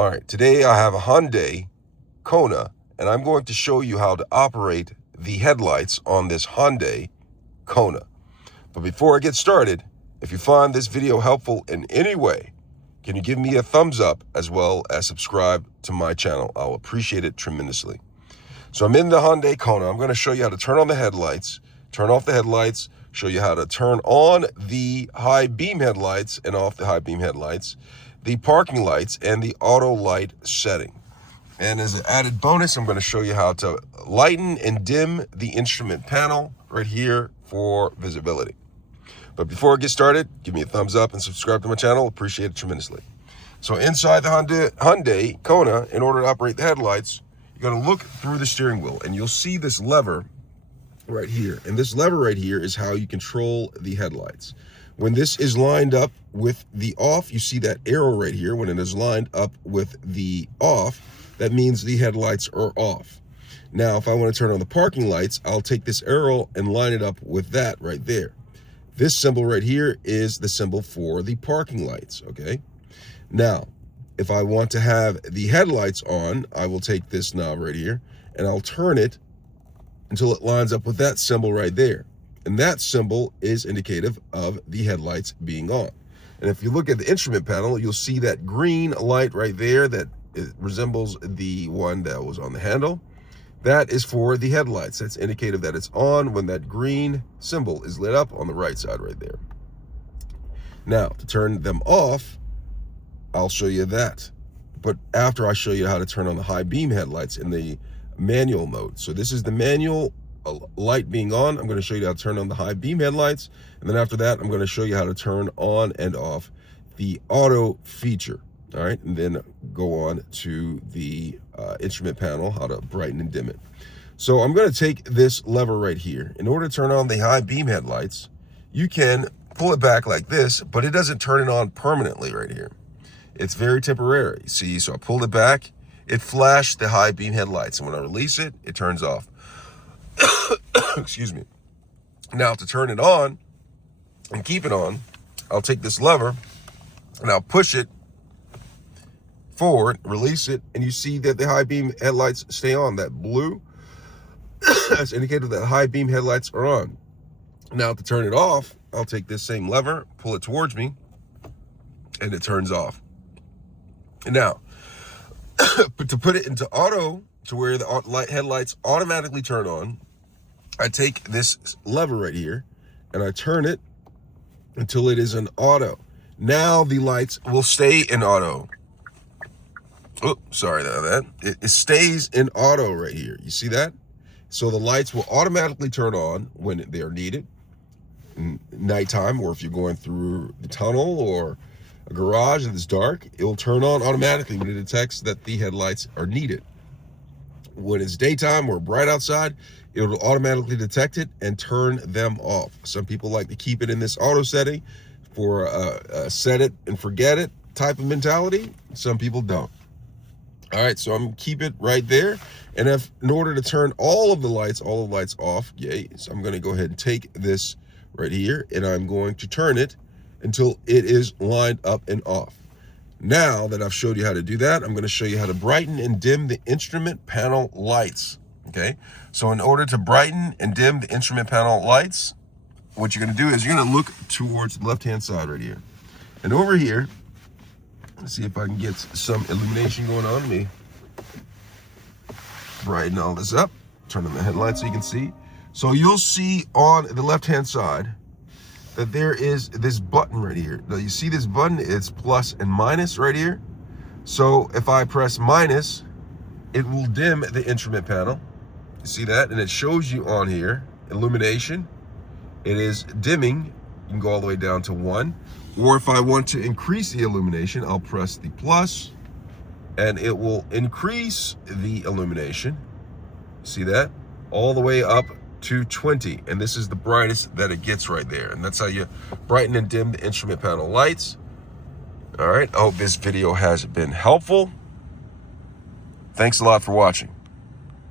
All right, today I have a Hyundai Kona, and I'm going to show you how to operate the headlights on this Hyundai Kona. But before I get started, if you find this video helpful in any way, can you give me a thumbs up as well as subscribe to my channel? I'll appreciate it tremendously. So I'm in the Hyundai Kona. I'm going to show you how to turn on the headlights, turn off the headlights, show you how to turn on the high beam headlights and off the high beam headlights, the parking lights, and the auto light setting. And as an added bonus, I'm going to show you how to lighten and dim the instrument panel right here for visibility. But before I get started, give me a thumbs up and subscribe to my channel. Appreciate it tremendously. So inside the Hyundai Kona, in order to operate the headlights, you got to look through the steering wheel and you'll see this lever right here. And this lever right here is how you control the headlights. When this is lined up with the off, you see that arrow right here. When it is lined up with the off, that means the headlights are off. Now, if I want to turn on the parking lights, I'll take this arrow and line it up with that right there. This symbol right here is the symbol for the parking lights, okay? Now, if I want to have the headlights on, I will take this knob right here and I'll turn it until it lines up with that symbol right there. And that symbol is indicative of the headlights being on. And if you look at the instrument panel, you'll see that green light right there that resembles the one that was on the handle. That is for the headlights. That's indicative that it's on when that green symbol is lit up on the right side right there. Now, to turn them off, I'll show you that. But after I show you how to turn on the high beam headlights in the manual mode. So this is the manual light being on. I'm going to show you how to turn on the high beam headlights. And then after that, I'm going to show you how to turn on and off the auto feature. All right. And then go on to the instrument panel, how to brighten and dim it. So I'm going to take this lever right here. In order to turn on the high beam headlights, you can pull it back like this, but it doesn't turn it on permanently right here. It's very temporary. See, so I pulled it back, it flashed the high beam headlights. And when I release it, it turns off. Excuse me. Now to turn it on and keep it on, I'll take this lever and I'll push it forward, release it, and you see that the high beam headlights stay on. That blue, that's indicated that high beam headlights are on. Now to turn it off, I'll take this same lever, pull it towards me, and it turns off. And now, to put it into auto, to where the headlights automatically turn on, I take this lever right here and I turn it until it is in auto. Now the lights will stay in auto. Oh, sorry about that. It stays in auto right here. You see that? So the lights will automatically turn on when they are needed. Nighttime, or if you're going through the tunnel or a garage and it's dark, it will turn on automatically when it detects that the headlights are needed. When it's daytime or bright outside, it will automatically detect it and turn them off. Some people like to keep it in this auto setting for a set it and forget it type of mentality. Some people don't. All right, so I'm gonna keep it right there. And in order to turn all of the lights off, yay, so I'm gonna go ahead and take this right here and I'm going to turn it until it is lined up and off. Now that I've showed you how to do that, I'm going to show you how to brighten and dim the instrument panel lights. Okay, so in order to brighten and dim the instrument panel lights, what you're going to do is you're going to look towards the left-hand side right here. And over here, let's see if I can get some illumination going on. Let me brighten all this up, turn on the headlights so you can see. So you'll see on the left-hand side that there is this button right here. Now you see this button, it's plus and minus right here. So if I press minus, it will dim the instrument panel. You see that? And it shows you on here, illumination. It is dimming. You can go all the way down to 1. Or if I want to increase the illumination, I'll press the plus and it will increase the illumination. See that? All the way up to 20, and this is the brightest that it gets right there. And that's how you brighten and dim the instrument panel lights. All right, I hope this video has been helpful. Thanks a lot for watching.